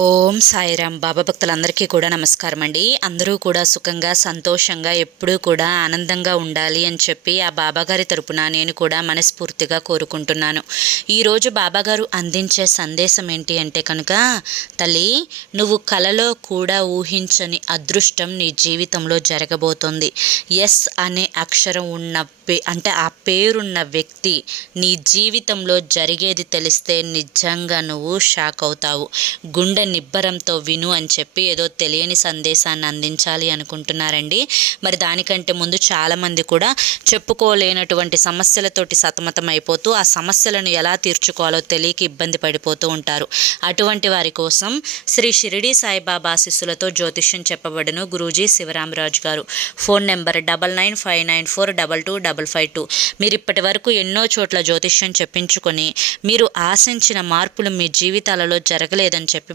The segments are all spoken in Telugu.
ఓం సాయిరామ్. బాబా భక్తులందరికీ కూడా నమస్కారం అండి. అందరూ కూడా సుఖంగా సంతోషంగా ఎప్పుడూ కూడా ఆనందంగా ఉండాలి అని చెప్పి ఆ బాబాగారి తరపున నేను కూడా మనస్ఫూర్తిగా కోరుకుంటున్నాను. ఈరోజు బాబాగారు అందించే సందేశం ఏంటి అంటే కనుక తల్లి నువ్వు కలలో కూడా ఊహించని అదృష్టం నీ జీవితంలో జరగబోతోంది. ఎస్ అనే అక్షరం ఉన్న పే అంటే ఆ పేరున్న వ్యక్తి నీ జీవితంలో జరిగేది తెలిస్తే నిజంగా నువ్వు షాక్ అవుతావు. గుండె నిబ్బరంతో విను అని చెప్పి ఏదో తెలియని సందేశాన్ని అందించాలి అనుకుంటున్నారండి. మరి దానికంటే ముందు చాలామంది కూడా చెప్పుకోలేనటువంటి సమస్యలతోటి సతమతం అయిపోతూ ఆ సమస్యలను ఎలా తీర్చుకోవాలో తెలియక ఇబ్బంది పడిపోతూ ఉంటారు. అటువంటి వారి కోసం శ్రీ షిరిడి సాయిబాబా ఆశీస్సులతో జ్యోతిష్యం చెప్పబడును గురూజీ శివరామరాజు గారు. Phone number double nine five nine four double two double five two. మీరు ఇప్పటి వరకు ఎన్నో చోట్ల జ్యోతిష్యం చెప్పించుకొని మీరు ఆశించిన మార్పులు మీ జీవితాలలో జరగలేదని చెప్పి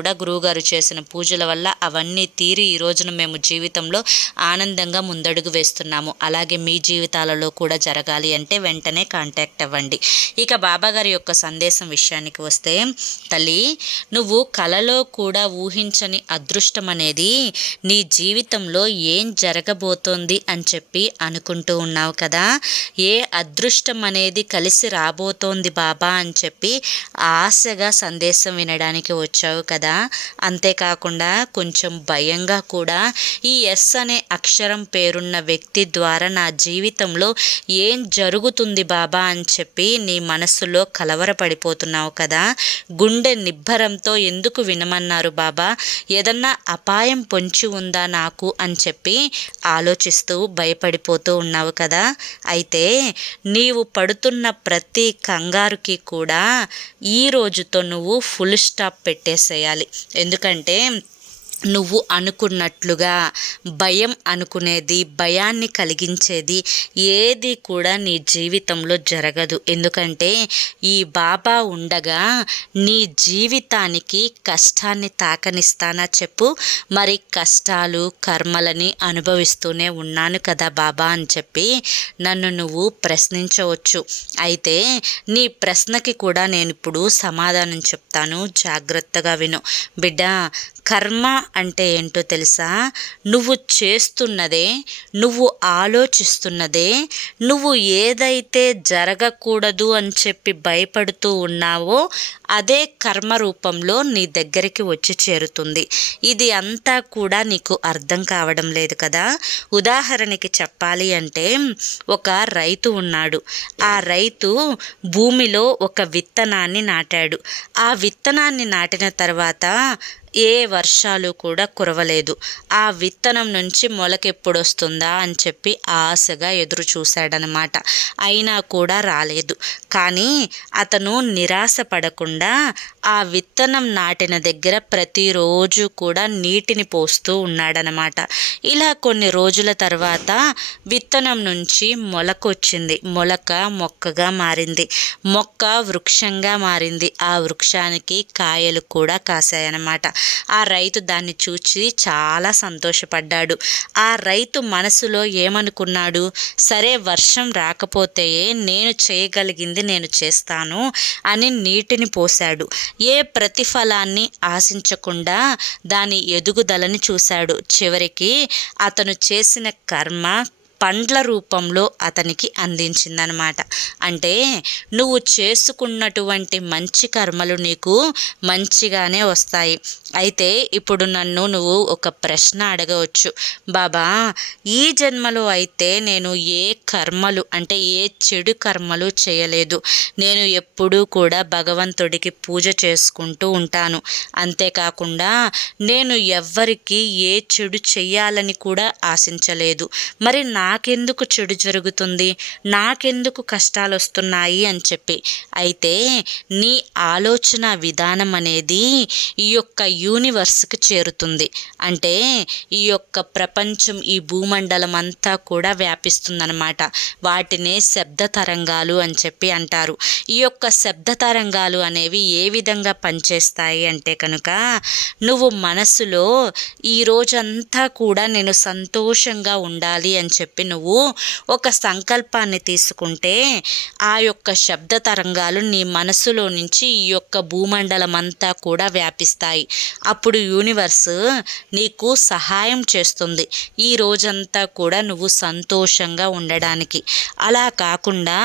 కూడా గురువుగారు చేసిన పూజల వల్ల అవన్నీ తీరి ఈ రోజున మేము జీవితంలో ఆనందంగా ముందడుగు వేస్తున్నాము. అలాగే మీ జీవితాలలో కూడా జరగాలి అంటే వెంటనే కాంటాక్ట్ అవ్వండి. ఇక బాబాగారి యొక్క సందేశం విషయానికి వస్తే తల్లి నువ్వు కలలో కూడా ఊహించని అదృష్టం అనేది నీ జీవితంలో ఏం జరగబోతోంది అని చెప్పి అనుకుంటూ ఉన్నావు కదా? ఏ అదృష్టం అనేది కలిసి రాబోతోంది బాబా అని చెప్పి ఆశగా సందేశం వినడానికి వచ్చావు కదా? అంతేకాకుండా కొంచెం భయంగా కూడా ఈ ఎస్ అనే అక్షరం పేరున్న వ్యక్తి ద్వారా నా జీవితంలో ఏం జరుగుతుంది బాబా అని చెప్పి నీ మనస్సులో కలవరపడిపోతున్నావు కదా. గుండె నిబ్బరంతో ఎందుకు వినమన్నారు బాబా? ఏదన్నా అపాయం పొంచి ఉందా నాకు అని చెప్పి ఆలోచిస్తూ భయపడిపోతూ ఉన్నావు కదా. అయితే నీవు పడుతున్న ప్రతి కంగారుకి కూడా ఈ రోజుతో నువ్వు ఫుల్ స్టాప్ పెట్టేసేయాలి. ఎందుకంటే నువ్వు అనుకున్నట్లుగా భయం అనుకునేది భయాన్ని కలిగించేది ఏది కూడా నీ జీవితంలో జరగదు. ఎందుకంటే ఈ బాబా ఉండగా నీ జీవితానికి కష్టాన్ని తాకనిస్తానా చెప్పు. మరి కష్టాలు కర్మలని అనుభవిస్తూనే ఉన్నాను కదా బాబా అని చెప్పి నన్ను నువ్వు ప్రశ్నించవచ్చు. అయితే నీ ప్రశ్నకి కూడా నేను ఇప్పుడు సమాధానం చెప్తాను. జాగ్రత్తగా విను. బిడ్డ కర్మ అంటే ఏంటో తెలుసా? నువ్వు చేస్తున్నదే నువ్వు ఆలోచిస్తున్నదే నువ్వు ఏదైతే జరగకూడదు అని చెప్పి భయపడుతూ ఉన్నావో అదే కర్మ రూపంలో నీ దగ్గరికి వచ్చి చేరుతుంది. ఇది అంతా కూడా నీకు అర్థం కావడం లేదు కదా? ఉదాహరణకి చెప్పాలి అంటే ఒక రైతు ఉన్నాడు. ఆ రైతు భూమిలో ఒక విత్తనాన్ని నాటాడు. ఆ విత్తనాన్ని నాటిన తర్వాత ఏ వర్షాలు కూడా కురవలేదు. ఆ విత్తనం నుంచి మొలకెప్పుడొస్తుందా అని చెప్పి ఆశగా ఎదురు చూశాడనమాట అయినా కూడా రాలేదు. కానీ అతను నిరాశ పడకుండా ఆ విత్తనం నాటిన దగ్గర ప్రతిరోజు కూడా నీటిని పోస్తూ ఉన్నాడనమాట. ఇలా కొన్ని రోజుల తర్వాత విత్తనం నుంచి మొలక వచ్చింది. మొలక మొక్కగా మారింది. మొక్క వృక్షంగా మారింది. ఆ వృక్షానికి కాయలు కూడా కాసాయన్నమాట ఆ రైతు దాన్ని చూసి చాలా సంతోషపడ్డాడు. ఆ రైతు మనసులో ఏమనుకున్నాడు? సరే వర్షం రాకపోతే నేను చేయగలిగింది నేను చేస్తాను అని నీటిని పోశాడు. ఏ ప్రతిఫలాన్ని ఆశించకుండా దాని ఎదుగుదలని చూశాడు. చివరికి అతను చేసిన కర్మ పండ్ల రూపంలో అతనికి అందించిందనమాట. అంటే నువ్వు చేసుకున్నటువంటి మంచి కర్మలు నీకు మంచిగానే వస్తాయి. అయితే ఇప్పుడు నన్ను నువ్వు ఒక ప్రశ్న అడగవచ్చు. బాబా ఈ జన్మలో అయితే నేను ఏ కర్మలు అంటే ఏ చెడు కర్మలు చేయలేదు. నేను ఎప్పుడూ కూడా భగవంతుడికి పూజ చేసుకుంటూ ఉంటాను. అంతేకాకుండా నేను ఎవ్వరికి ఏ చెడు చేయాలని కూడా ఆశించలేదు. మరి నా నాకెందుకు చెడు జరుగుతుంది? నాకెందుకు కష్టాలు వస్తున్నాయి అని చెప్పి. అయితే నీ ఆలోచన విధానం అనేది ఈ యొక్క యూనివర్స్కి చేరుతుంది. అంటే ఈ యొక్క ప్రపంచం ఈ భూమండలం అంతా కూడా వ్యాపిస్తుందన్నమాట. వాటినే శబ్ద తరంగాలు అని చెప్పి అంటారు. ఈ యొక్క శబ్ద తరంగాలు అనేవి ఏ విధంగా పనిచేస్తాయి అంటే కనుక నువ్వు మనసులో ఈ రోజంతా కూడా నేను సంతోషంగా ఉండాలి అని చెప్పి నువ్వు ఒక సంకల్పాన్ని తీసుకుంటే ఆ యొక్క శబ్ద తరంగాలు నీ మనసులో నుంచి ఈ యొక్క భూమండలం అంతా కూడా వ్యాపిస్తాయి. అప్పుడు యూనివర్స్ నీకు సహాయం చేస్తుంది. ఈ రోజంతా కూడా నువ్వు సంతోషంగా ఉండడానికి. అలా కాకుండా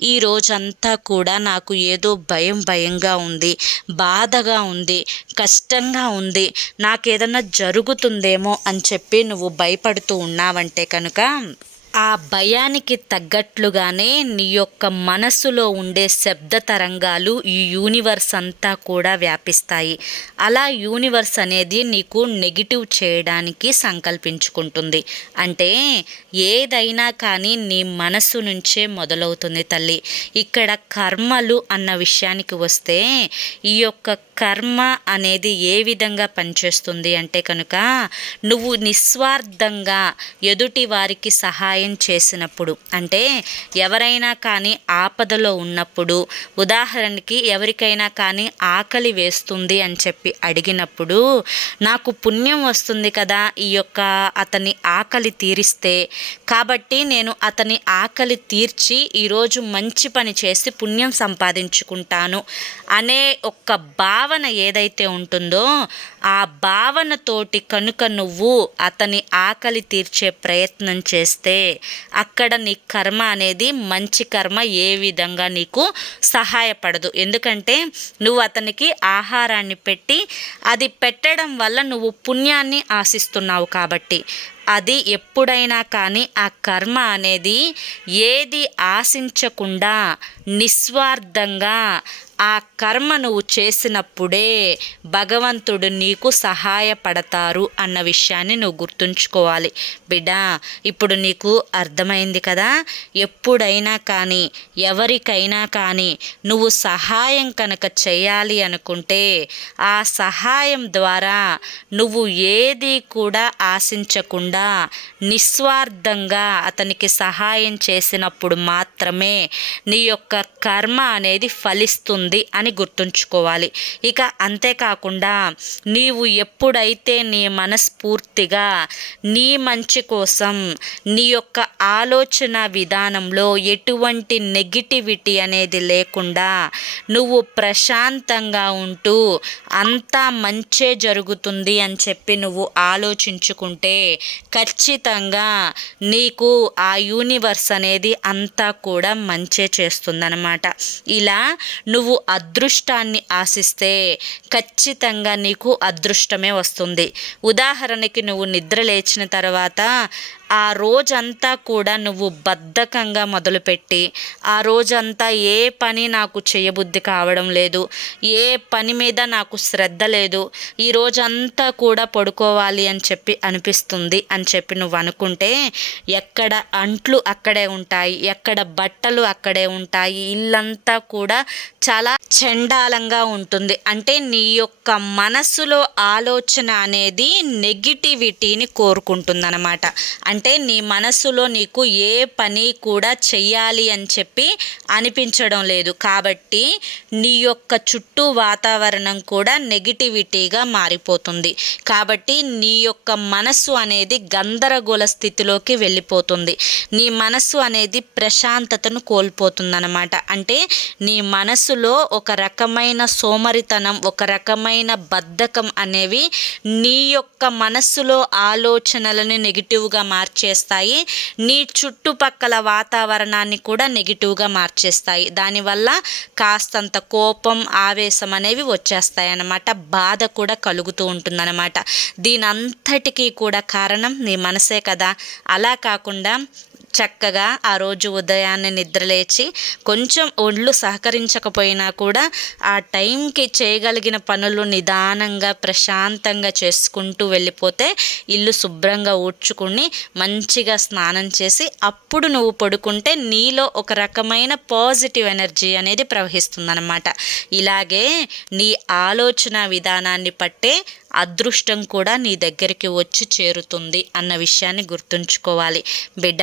ఈ రోజంతా కూడా నాకు ఏదో భయం భయంగా ఉంది బాధగా ఉంది కష్టంగా ఉంది నాకేదన్నా జరుగుతుందేమో అని చెప్పి నువ్వు భయపడుతూ ఉన్నావంటే కనుక ఆ భయానికి తగ్గట్లుగానే నీ యొక్క మనసులో ఉండే శబ్ద తరంగాలు ఈ యూనివర్స్ అంతా కూడా వ్యాపిస్తాయి. అలా యూనివర్స్ అనేది నీకు నెగిటివ్ చేయడానికి సంకల్పించుకుంటుంది. అంటే ఏదైనా కానీ నీ మనసు నుంచే మొదలవుతుంది తల్లి. ఇక్కడ కర్మలు అన్న విషయానికి వస్తే ఈ యొక్క కర్మ అనేది ఏ విధంగా పనిచేస్తుంది అంటే కనుక నువ్వు నిస్వార్థంగా ఎదుటి వారికి సహాయం చేసినప్పుడు అంటే ఎవరైనా కానీ ఆపదలో ఉన్నప్పుడు ఉదాహరణకి ఎవరికైనా కానీ ఆకలి వేస్తుంది అని చెప్పి అడిగినప్పుడు నాకు పుణ్యం వస్తుంది కదా ఈ యొక్క అతని ఆకలి తీరిస్తే కాబట్టి నేను అతని ఆకలి తీర్చి ఈరోజు మంచి పని చేసి పుణ్యం సంపాదించుకుంటాను అనే ఒక్క భావన ఏదైతే ఉంటుందో ఆ భావనతోటి కనుక నువ్వు అతని ఆకలి తీర్చే ప్రయత్నం చేస్తే అక్కడ నీ కర్మ అనేది మంచి కర్మ ఏ విధంగా నీకు సహాయపడదు. ఎందుకంటే నువ్వు అతనికి ఆహారాన్ని పెట్టి అది పెట్టడం వల్ల నువ్వు పుణ్యాన్ని ఆశిస్తున్నావు కాబట్టి. అది ఎప్పుడైనా కానీ ఆ కర్మ అనేది ఏది ఆశించకుండా నిస్వార్థంగా ఆ కర్మ నువ్వు చేసినప్పుడే భగవంతుడు నీకు సహాయపడతారు అన్న విషయాన్ని నువ్వు గుర్తుంచుకోవాలి. బిడ్డ ఇప్పుడు నీకు అర్థమైంది కదా? ఎప్పుడైనా కానీ ఎవరికైనా కానీ నువ్వు సహాయం కనుక చేయాలి అనుకుంటే ఆ సహాయం ద్వారా నువ్వు ఏది కూడా ఆశించకుండా నిస్వార్థంగా అతనికి సహాయం చేసినప్పుడు మాత్రమే నీ యొక్క కర్మ అనేది ఫలిస్తుంది అని గుర్తుంచుకోవాలి. ఇక అంతేకాకుండా నీవు ఎప్పుడైతే నీ మనస్ఫూర్తిగా నీ మంచి కోసం నీ యొక్క ఆలోచన విధానంలో ఎటువంటి నెగిటివిటీ అనేది లేకుండా నువ్వు ప్రశాంతంగా ఉంటూ అంతా మంచే జరుగుతుంది అని చెప్పి నువ్వు ఆలోచించుకుంటే ఖచ్చితంగా నీకు ఆ యూనివర్స్ అనేది అంతా కూడా మంచే చేస్తుందన్నమాట. ఇలా నువ్వు అదృష్టాన్ని ఆశిస్తే ఖచ్చితంగా నీకు అదృష్టమే వస్తుంది. ఉదాహరణకి నువ్వు నిద్ర లేచిన తర్వాత ఆ రోజంతా కూడా నువ్వు బద్ధకంగా మొదలుపెట్టి ఆ రోజంతా ఏ పని నాకు చేయబుద్ధి కావడం లేదు ఏ పని మీద నాకు శ్రద్ధ లేదు ఈ రోజంతా కూడా పడుకోవాలి అని చెప్పి అనిపిస్తుంది అని చెప్పి నువ్వు అనుకుంటే ఎక్కడ అంట్లు అక్కడే ఉంటాయి ఎక్కడ బట్టలు అక్కడే ఉంటాయి ఇల్లంతా కూడా చాలా చండాలంగా ఉంటుంది. అంటే నీ యొక్క మనసులో ఆలోచన అనేది నెగిటివిటీని కోరుకుంటుందన్నమాట. అంటే అంటే నీ మనసులో నీకు ఏ పని కూడా చెయ్యాలి అని చెప్పి అనిపించడం లేదు. కాబట్టి నీ యొక్క చుట్టూ వాతావరణం కూడా నెగిటివిటీగా మారిపోతుంది. కాబట్టి నీ యొక్క మనస్సు అనేది గందరగోళ స్థితిలోకి వెళ్ళిపోతుంది. నీ మనస్సు అనేది ప్రశాంతతను కోల్పోతుందన్నమాట. అంటే నీ మనసులో ఒక రకమైన సోమరితనం ఒక రకమైన బద్ధకం అనేవి నీ యొక్క మనస్సులో ఆలోచనలను నెగిటివ్గా మార్చి మార్చేస్తాయి. నీ చుట్టుపక్కల వాతావరణాన్ని కూడా నెగిటివ్గా మార్చేస్తాయి. దానివల్ల కాస్తంత కోపం ఆవేశం అనేవి వచ్చేస్తాయి అన్నమాట బాధ కూడా కలుగుతూ ఉంటుందన్నమాట. దీనంతటికీ కూడా కారణం నీ మనసే కదా. అలా కాకుండా చక్కగా ఆ రోజు ఉదయాన్నే నిద్రలేచి కొంచెం ఒళ్ళు సహకరించకపోయినా కూడా ఆ టైంకి చేయగలిగిన పనులు నిదానంగా ప్రశాంతంగా చేసుకుంటూ వెళ్ళిపోతే ఇల్లు శుభ్రంగా ఊడ్చుకుని మంచిగా స్నానం చేసి అప్పుడు నువ్వు పడుకుంటే నీలో ఒక రకమైన పాజిటివ్ ఎనర్జీ అనేది ప్రవహిస్తుందన్నమాట. ఇలాగే నీ ఆలోచన విధానాన్ని పట్టే అదృష్టం కూడా నీ దగ్గరికి వచ్చి చేరుతుంది అన్న విషయాన్ని గుర్తుంచుకోవాలి. బిడ్డ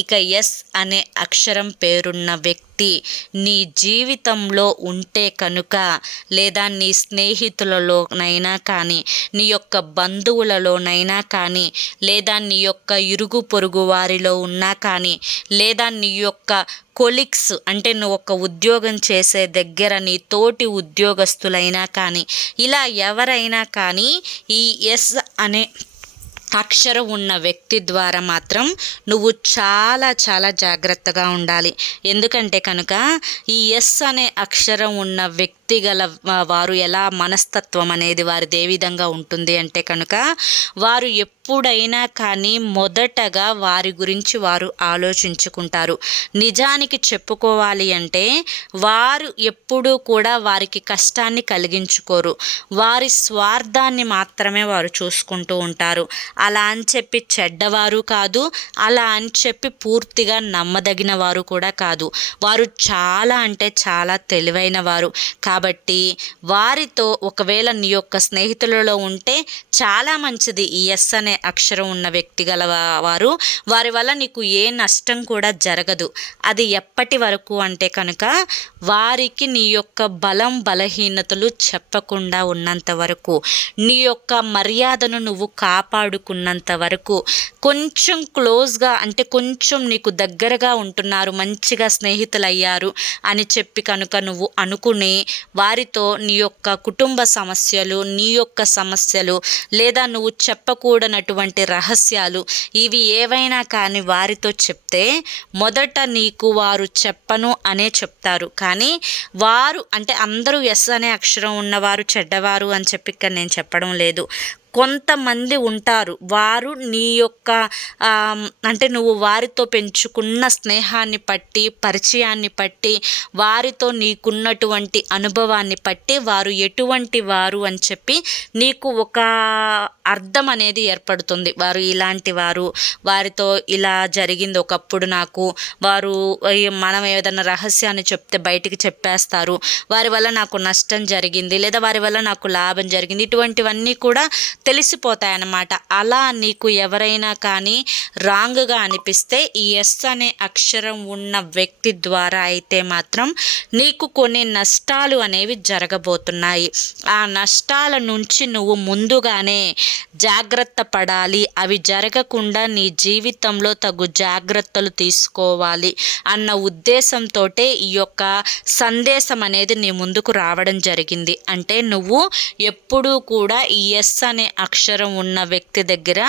ఇక ఎస్ అనే అక్షరం పేరున్న వ్యక్తి నీ జీవితంలో ఉంటే కనుక లేదా నీ స్నేహితులలోనైనా కానీ నీ యొక్క బంధువులలోనైనా కానీ లేదా నీ యొక్క ఇరుగు పొరుగు వారిలో ఉన్నా కానీ లేదా నీ యొక్క కొలిక్స్ అంటే నువ్వు ఒక ఉద్యోగం చేసే దగ్గర నీ తోటి ఉద్యోగస్తులైనా కానీ ఇలా ఎవరైనా కానీ ఈ ఎస్ అనే అక్షరం ఉన్న వ్యక్తి ద్వారా మాత్రం నువ్వు చాలా చాలా జాగ్రత్తగా ఉండాలి. ఎందుకంటే కనుక ఈ ఎస్ అనే అక్షరం ఉన్న వ్యక్తి గల వారు ఎలా మనస్తత్వం అనేది వారిది ఏ విధంగా ఉంటుంది అంటే కనుక వారు ఎప్పుడైనా కానీ మొదటగా వారి గురించి వారు ఆలోచించుకుంటారు. నిజానికి చెప్పుకోవాలి అంటే వారు ఎప్పుడూ కూడా వారికి కష్టాన్ని కలిగించుకోరు. వారి స్వార్థాన్ని మాత్రమే వారు చూసుకుంటూ ఉంటారు. అలా అని చెప్పి చెడ్డవారు కాదు అలా అని చెప్పి పూర్తిగా నమ్మదగిన వారు కూడా కాదు. వారు చాలా అంటే చాలా తెలివైన వారు. కాబట్టి వారితో ఒకవేళ నీ యొక్క స్నేహితులలో ఉంటే చాలా మంచిది ఈ ఎస్ అనే అక్షరం ఉన్న వ్యక్తి గల వారు వారి వల్ల నీకు ఏ నష్టం కూడా జరగదు. అది ఎప్పటి వరకు అంటే కనుక వారికి నీ యొక్క బలం బలహీనతలు చెప్పకుండా ఉన్నంత వరకు నీ యొక్క మర్యాదను నువ్వు కాపాడుకున్నంత వరకు కొంచెం క్లోజ్గా అంటే కొంచెం నీకు దగ్గరగా ఉంటున్నారు మంచిగా స్నేహితులయ్యారు అని చెప్పి కనుక నువ్వు అనుకుని వారితో నీ యొక్క కుటుంబ సమస్యలు నీ యొక్క సమస్యలు లేదా నువ్వు చెప్పకూడనటువంటి రహస్యాలు ఇవి ఏవైనా కానీ వారితో చెప్తే మొదట నీకు వారు చెప్పను అనే చెప్తారు. కానీ వారు అంటే అందరూ ఎస్ అనే అక్షరం ఉన్నవారు చెడ్డవారు అని చెప్పి ఇక్కడ నేను చెప్పడం లేదు. కొంతమంది ఉంటారు. వారు నీ యొక్క అంటే నువ్వు వారితో పెంచుకున్న స్నేహాన్ని బట్టి పరిచయాన్ని బట్టి వారితో నీకున్నటువంటి అనుభవాన్ని బట్టి వారు ఎటువంటి వారు అని చెప్పి నీకు ఒక అర్థం అనేది ఏర్పడుతుంది. వారు ఇలాంటి వారు వారితో ఇలా జరిగింది ఒకప్పుడు నాకు వారు మనం ఏదైనా రహస్యాన్ని చెప్తే బయటికి చెప్పేస్తారు. వారి వల్ల నాకు నష్టం జరిగింది లేదా వారి వల్ల నాకు లాభం జరిగింది. ఇటువంటివన్నీ కూడా తెలిసిపోతాయన్నమాట. అలా నీకు ఎవరైనా కానీ రాంగ్గా అనిపిస్తే ఈ ఎస్ అనే అక్షరం ఉన్న వ్యక్తి ద్వారా అయితే మాత్రం నీకు కొన్ని నష్టాలు అనేవి జరగబోతున్నాయి. ఆ నష్టాల నుంచి నువ్వు ముందుగానే జాగ్రత్త పడాలి. అవి జరగకుండా నీ జీవితంలో తగు జాగ్రత్తలు తీసుకోవాలి అన్న ఉద్దేశంతో ఈ యొక్క సందేశం అనేది నీ ముందుకు రావడం జరిగింది. అంటే నువ్వు ఎప్పుడూ కూడా ఈ ఎస్ అనే అక్షరం ఉన్న వ్యక్తి దగ్గర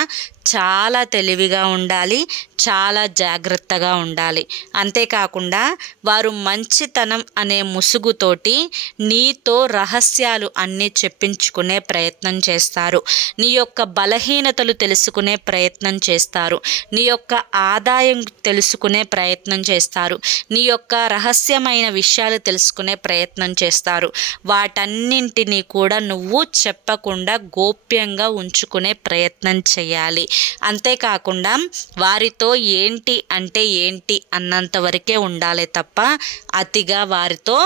చాలా తెలివిగా ఉండాలి చాలా జాగ్రత్తగా ఉండాలి. అంతేకాకుండా వారు మంచితనం అనే ముసుగుతోటి నీతో రహస్యాలు అన్నీ చెప్పించుకునే ప్రయత్నం చేస్తారు. నీ యొక్క బలహీనతలు తెలుసుకునే ప్రయత్నం చేస్తారు. నీ యొక్క ఆదాయం తెలుసుకునే ప్రయత్నం చేస్తారు. నీ యొక్క రహస్యమైన విషయాలు తెలుసుకునే ప్రయత్నం చేస్తారు. వాటన్నింటినీ కూడా నువ్వు చెప్పకుండా గోప్యంగా ఉంచుకునే ప్రయత్నం చేయాలి. అంతేకాకుండా వారితో ఏంటి అంటే ఏంటి అన్నంత వరకే ఉండాలి తప్ప అతిగా వారితో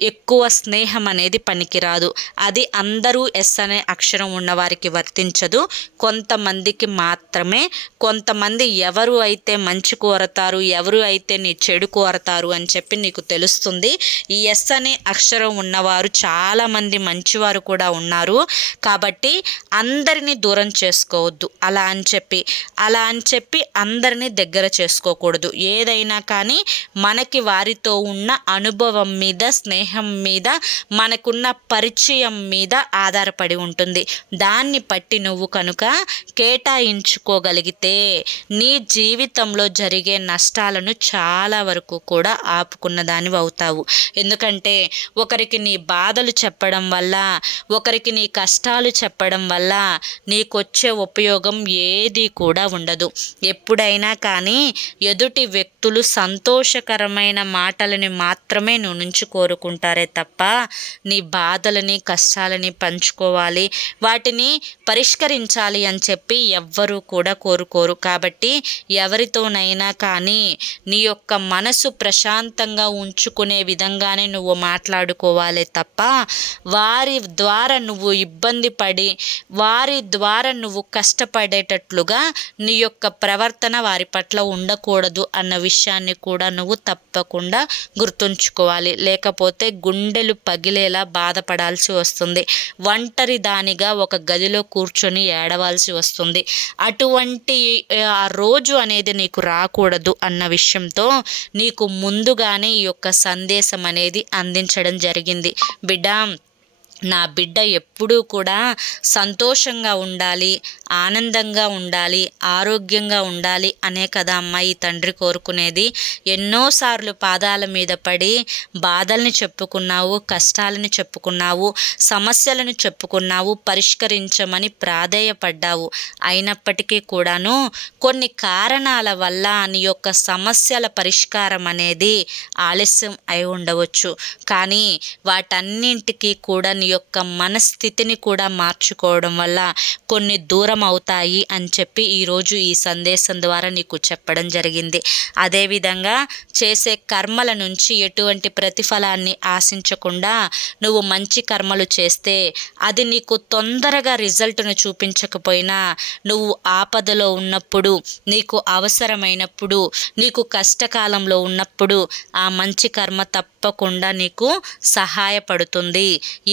ఎక్కువ స్నేహం అనేది పనికిరాదు. అది అందరూ ఎస్ అనే అక్షరం ఉన్నవారికి వర్తించదు. కొంతమందికి మాత్రమే కొంతమంది ఎవరు అయితే మంచి కోరతారు ఎవరు అయితే నీ చెడు కోరతారు అని చెప్పి నీకు తెలుస్తుంది. ఈ ఎస్ అనే అక్షరం ఉన్నవారు చాలామంది మంచివారు కూడా ఉన్నారు. కాబట్టి అందరినీ దూరం చేసుకోవద్దు. అలా అని చెప్పి చెప్పి. అలా అని చెప్పి అందరినీ దగ్గర చేసుకోకూడదు. ఏదైనా కానీ మనకి వారితో ఉన్న అనుభవం మీద స్నేహం మీద మనకున్న పరిచయం మీద ఆధారపడి ఉంటుంది. దాన్ని బట్టి నువ్వు కనుక కేటాయించుకోగలిగితే నీ జీవితంలో జరిగే నష్టాలను చాలా వరకు కూడా ఆపుకున్న దానివి అవుతావు. ఎందుకంటే ఒకరికి నీ బాధలు చెప్పడం వల్ల ఒకరికి నీ కష్టాలు చెప్పడం వల్ల నీకొచ్చే ఉపయోగం ఏ ఏది కూడా ఉండదు. ఎప్పుడైనా కానీ ఎదుటి వ్యక్తులు సంతోషకరమైన మాటలని మాత్రమే నువ్వు నుంచి కోరుకుంటారే తప్ప నీ బాధలని కష్టాలని పంచుకోవాలి. వాటిని పరిష్కరించాలి అని చెప్పి ఎవ్వరూ కూడా కోరుకోరు. కాబట్టి ఎవరితోనైనా కానీ నీ యొక్క మనసు ప్రశాంతంగా ఉంచుకునే విధంగానే నువ్వు మాట్లాడుకోవాలి తప్ప వారి ద్వారా నువ్వు ఇబ్బంది పడి వారి ద్వారా నువ్వు కష్టపడేటట్టు కష్టపడేటట్లుగా నీ యొక్క ప్రవర్తన వారి పట్ల ఉండకూడదు అన్న విషయాన్ని కూడా నువ్వు తప్పకుండా గుర్తుంచుకోవాలి. లేకపోతే గుండెలు పగిలేలా బాధపడాల్సి వస్తుంది. ఒంటరి దానిగా ఒక గదిలో కూర్చొని ఏడవాల్సి వస్తుంది. అటువంటి ఆ రోజు అనేది నీకు రాకూడదు అన్న విషయంతో నీకు ముందుగానే ఈ యొక్క సందేశం అనేది అందించడం జరిగింది. బిడ్డ నా బిడ్డ ఎప్పుడూ కూడా సంతోషంగా ఉండాలి ఆనందంగా ఉండాలి ఆరోగ్యంగా ఉండాలి అనే కదా అమ్మాయి తండ్రి కోరుకునేది. ఎన్నోసార్లు పాదాల మీద పడి బాధల్ని చెప్పుకున్నావు కష్టాలని చెప్పుకున్నావు సమస్యలను చెప్పుకున్నావు పరిష్కరించమని ప్రాధేయపడ్డావు. అయినప్పటికీ కూడాను కొన్ని కారణాల వల్ల నీ యొక్క సమస్యల పరిష్కారం అనేది ఆలస్యం అయి ఉండవచ్చు. కానీ వాటన్నింటికీ కూడా నీ యొక్క మనస్థితిని కూడా మార్చుకోవడం వల్ల కొన్ని దూరం అవుతాయి అని చెప్పి ఈరోజు ఈ సందేశం ద్వారా నీకు చెప్పడం జరిగింది. అదేవిధంగా చేసే కర్మల నుంచి ఎటువంటి ప్రతిఫలాన్ని ఆశించకుండా నువ్వు మంచి కర్మలు చేస్తే అది నీకు తొందరగా రిజల్ట్ను చూపించకపోయినా నువ్వు ఆపదలో ఉన్నప్పుడు నీకు అవసరమైనప్పుడు నీకు కష్టకాలంలో ఉన్నప్పుడు ఆ మంచి కర్మ తప్పకుండా నీకు సహాయపడుతుంది.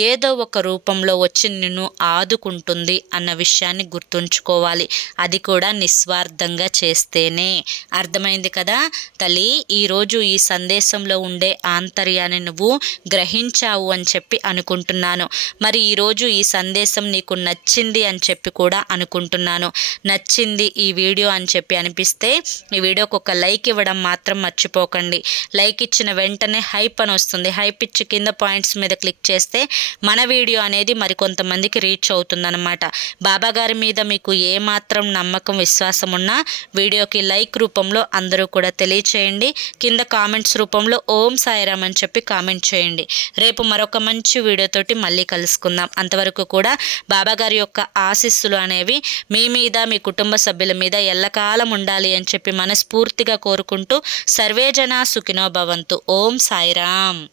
ఏదో ఏదో ఒక రూపంలో వచ్చి నిన్ను ఆదుకుంటుంది అన్న విషయాన్ని గుర్తుంచుకోవాలి. అది కూడా నిస్వార్థంగా చేస్తేనే. అర్థమైంది కదా? తల్లి ఈరోజు ఈ సందేశంలో ఉండే ఆంతర్యాన్ని నువ్వు గ్రహించావు అని చెప్పి అనుకుంటున్నాను. మరి ఈరోజు ఈ సందేశం నీకు నచ్చింది అని చెప్పి కూడా అనుకుంటున్నాను. నచ్చింది ఈ వీడియో అని చెప్పి అనిపిస్తే ఈ వీడియోకి ఒక లైక్ ఇవ్వడం మాత్రం మర్చిపోకండి. లైక్ ఇచ్చిన వెంటనే హైప్ అని వస్తుంది. హైప్ ఇచ్చి కింద పాయింట్స్ మీద క్లిక్ చేస్తే మన మన వీడియో అనేది మరికొంతమందికి రీచ్ అవుతుందన్నమాట. బాబా గారి మీద మీకు ఏమాత్రం నమ్మకం విశ్వాసం ఉన్నా వీడియోకి లైక్ రూపంలో అందరూ కూడా తెలియచేయండి. కింద కామెంట్స్ రూపంలో ఓం సాయిరామ్ అని చెప్పి కామెంట్ చేయండి. రేపు మరొక మంచి వీడియోతోటి మళ్ళీ కలుసుకుందాం. అంతవరకు కూడా బాబా గారి యొక్క ఆశీస్సులు అనేవి మీ మీద మీ కుటుంబ సభ్యుల మీద ఎల్లకాలం ఉండాలి అని చెప్పి మనస్ఫూర్తిగా కోరుకుంటూ సర్వేజన సుఖినో భవంతు. ఓం సాయిరామ్.